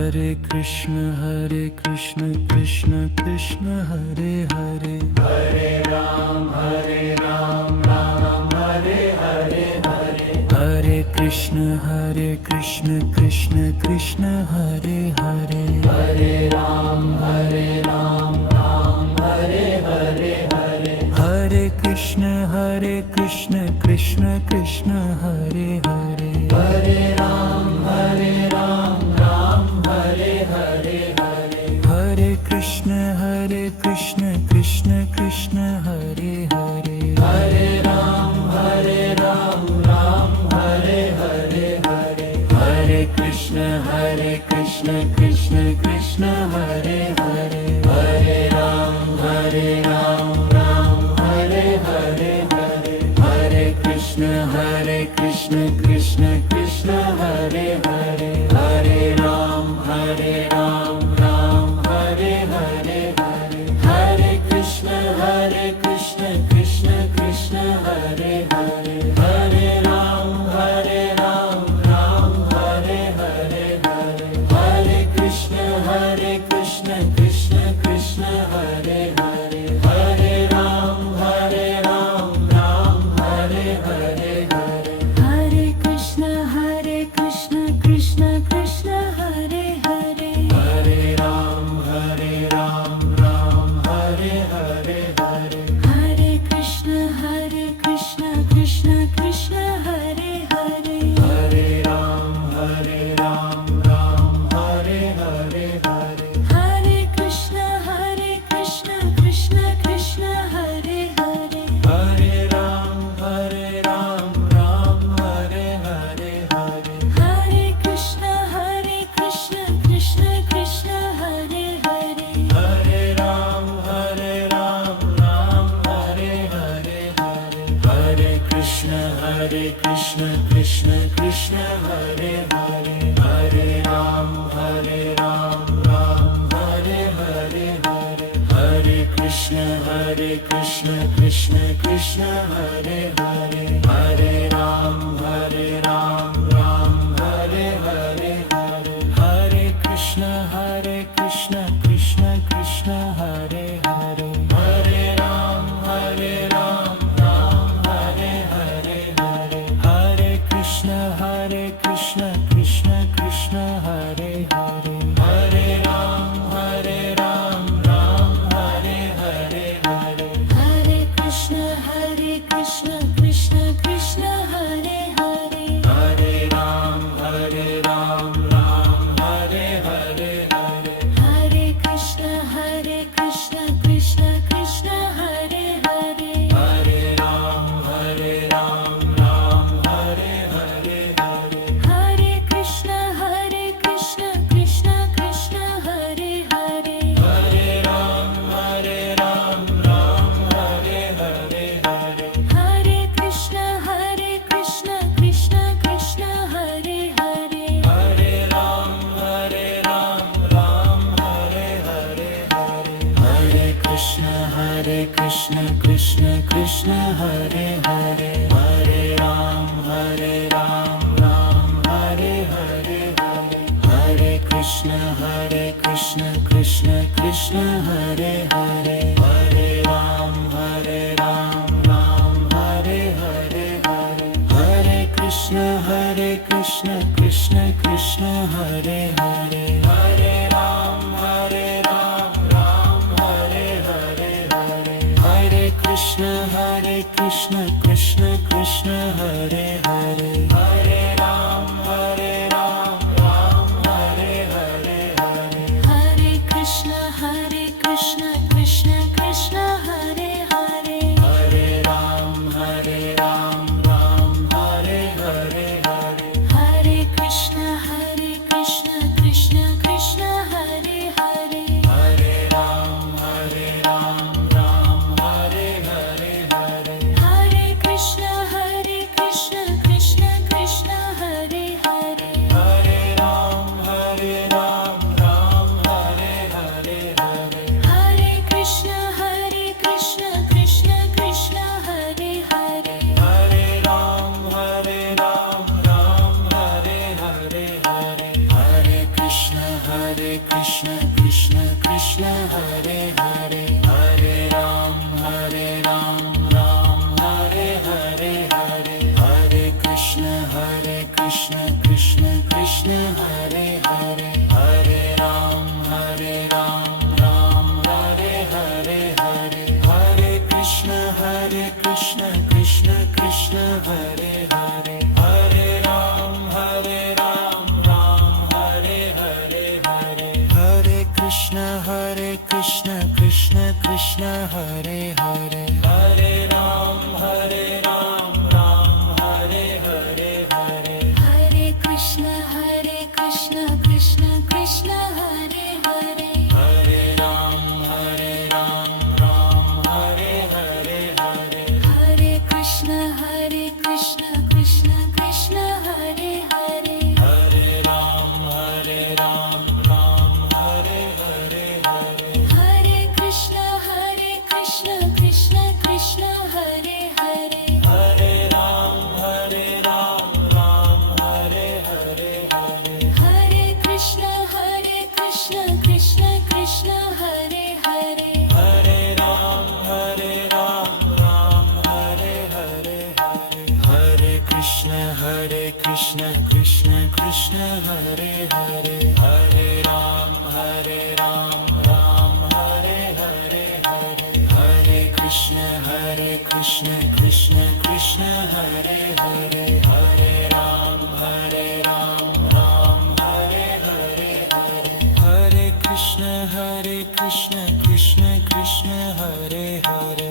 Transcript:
Hare Krishna Krishna Krishna Hare Hare, Hare Ram, Ram Hare Hare, Hare Krishna Krishna Krishna Hare Hare, Hare Ram, Ram Hare Hare, Hare Krishna Krishna Krishna Hare Hare, Hare Ram, Ram Hare Hare, Hare Krishna Krishna Krishna Hare Hare, Hare Ram, Ram Hare Hare, Hare Krishna Krishna Krishna Hare Hare, Hare Ram, Ram Hare Hare, Hare Krishna Krishna Krishna Hare Hare, Hare Ram, Ram Hare Hare, Hare Krishna Krishna Krishna Hare Hare, Hare Ram, Ram Hare Hare, Hare Krishna Krishna Krishna Hare Hare, Hare Ram, Ram Hare Hare, Hare Krishna Krishna Krishna Hare Hare, Hare Ram, Ram Hare Hare, Hare Krishna Krishna Krishna Hare Hare, Hare Ram, Ram Hare Hare, Hare Krishna Krishna Krishna Hare Hare, Hare Ram, Ram Hare Hare, Hare Krishna Krishna Krishna Hare Hare, Hare Ram, Ram Hare Hare, Hare Krishna Krishna Krishna Hare Hare, Hare Ram, Ram Hare Hare, Hare Krishna Krishna Krishna Hare Hare, Hare Ram, Ram Hare Hare, Hare Krishna Krishna Krishna Hare Hare, Hare Ram, Ram Hare Hare, Hare Krishna Krishna Krishna Hare Hare, Hare Ram, Ram Hare Hare, Hare Krishna Krishna Krishna Hare Hare, Hare Ram, Ram Hare Hare, Hare Krishna Krishna Krishna Hare Hare, Hare Ram, Ram Hare Hare, Hare Krishna Krishna Krishna Hare Hare, Hare Ram, Ram Hare Hare, Hare Krishna Krishna Krishna Hare Hare, Hare Ram, Ram Hare Hare, Hare Krishna Krishna Krishna Hare Hare, Hare Ram, Ram Hare Hare, Hare Krishna Krishna Krishna Hare Hare, Hare Ram, Ram Hare Hare, Hare Krishna Krishna Krishna Hare Hare, Hare Ram, Ram Hare Hare, Hare Krishna Krishna Krishna Hare Hare, Hare Ram, Ram Hare Hare, Hare Krishna Krishna Krishna Hare Hare, Hare Ram, Ram Hare Hare, Hare Krishna Krishna Krishna Hare Hare, Hare Ram, Ram Hare Hare, Hare Krishna Krishna Krishna Hare Krishna Krishna Krishna Hare Hare Hare Ram Ram Hare Hare Hare Hare Krishna Krishna Krishna Hare Hare Hare Ram Ram Hare Hare Hare Hare Krishna Krishna Krishna Hare Hare Hare Ram Ram Hare Hare Hare Hare Krishna Krishna Krishna Hare Hare Hare Ram Ram Hare Hare Hare Hare Krishna Krishna Krishna Hare Hare Hare Ram Ram Hare Hare Hare Hare Krishna Krishna Krishna Hare Hare Hare Ram Ram Hare Hare Hare Hare Krishna Krishna Krishna Hare Hare Hare Ram Ram Hare Hare Hare Hare Krishna Krishna Krishna Hare Hare Hare Ram Ram Hare Hare Hare Hare Krishna Krishna Krishna Hare Hare Hare Ram Ram Hare Hare Hare Hare Krishna Krishna Krishna Hare Hare Hare Ram Ram Hare Hare Hare Hare Krishna Krishna Krishna Hare Hare